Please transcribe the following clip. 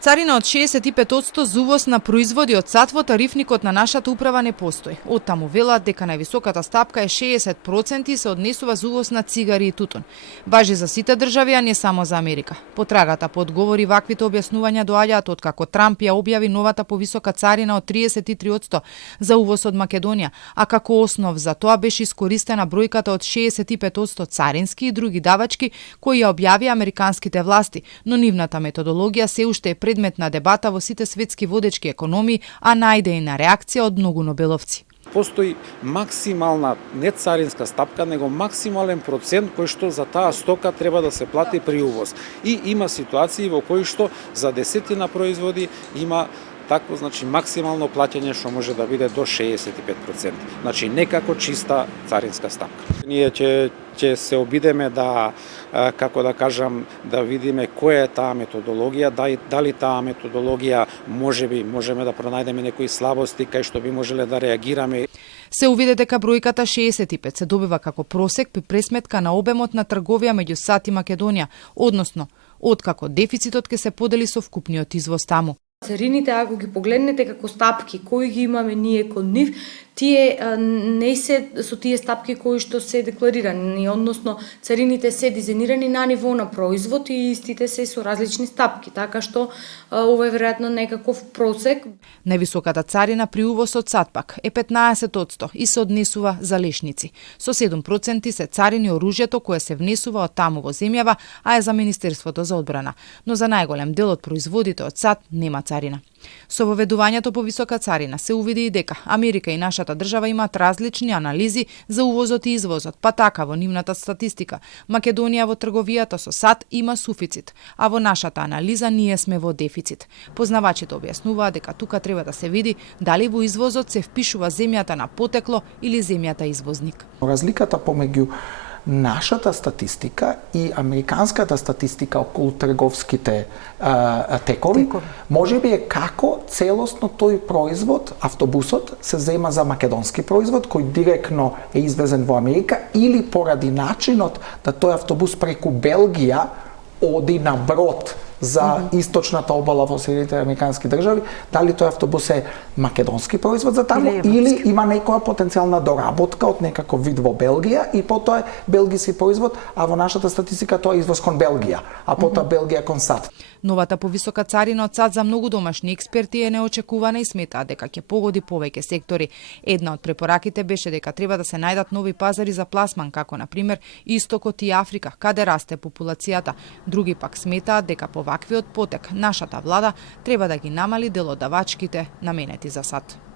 Царина од 65% за увоз на производи од сад во тарифникот на нашата управа не постои. Оттаму велат дека највисоката стапка е 60% и се однесува за увоз на цигари и тутун. Важи за сите држави, а не само за Америка. Потрагата по одговори ваквите објаснувања доаѓаат откако Трамп ја објави новата повисока царина од 33% за увоз од Македонија, а како основ за тоа беше искористена бројката од 65% царински и други давачки кои ја објави американските власти, но нивната методологија се уште е предмет на дебата во сите светски водечки економии, а најде и на реакција од многу нобеловци. Постои максимална не царинска стапка, него максимален процент кој што за таа стока треба да се плати при увоз. И има ситуации во кои што за десетина производи има такво, значи максимално плаќање што може да биде до 65%. Значи некако чиста царинска стапка. Ние ќе се обидеме да, како да кажам, да видиме која е таа методологија, дали таа методологија можеме да пронајдеме некои слабости кај што би можеле да реагираме. Се увиде дека бројката 65 се добива како просек при пресметка на обемот на трговија меѓу САД и Македонија, односно откако дефицитот ќе се подели со вкупниот извоз таму. Царините, ако ги погледнете како стапки кои ги имаме ние кон нив, тие не се со тие стапки кои што се декларирани, односно царините се дизајнирани на ниво на производ и истите се со различни стапки, така што ова е веројатно некаков просек. Највисоката царина при увоз од САД пак е 15% и се однесува за лешници. Со 7% се царини оружјето кое се внесува од таму во земјава, а е за Министерството за одбрана. Но за најголем дел од производите од САД нема царина. Со воведувањето по висока царина се увиди и дека Америка и нашата држава имаат различни анализи за увозот и извозот, па така во нивната статистика Македонија во трговијата со САД има суфицит, а во нашата анализа ние сме во дефицит. Познавачите објаснуваат дека тука треба да се види дали во извозот се впишува земјата на потекло или земјата извозник. Разликата помеѓу нашата статистика и американската статистика околу трговските текови, може би е како целосно тој производ, автобусот, се зема за македонски производ, кој директно е извезен во Америка, или поради начинот да тој автобус преку Белгија оди на брод за источната обала во Соединетите американски држави, дали тој автобус е македонски производ за таму или има некоја потенцијална доработка од некаков вид во Белгија и потоа е белгиски производ, а во нашата статистика тоа е извоз кон Белгија, а потоа Белгија кон САД. Новата повисока царина од САД за многу домашни експерти е неочекувана и сметаат дека ќе погоди повеќе сектори. Една од препораките беше дека треба да се најдат нови пазари за пласман, како на пример Истокот и Африка, каде расте популацијата. Други пак сметаат дека по ваквиот потек нашата влада треба да ги намали дел од давачките наменети за САД.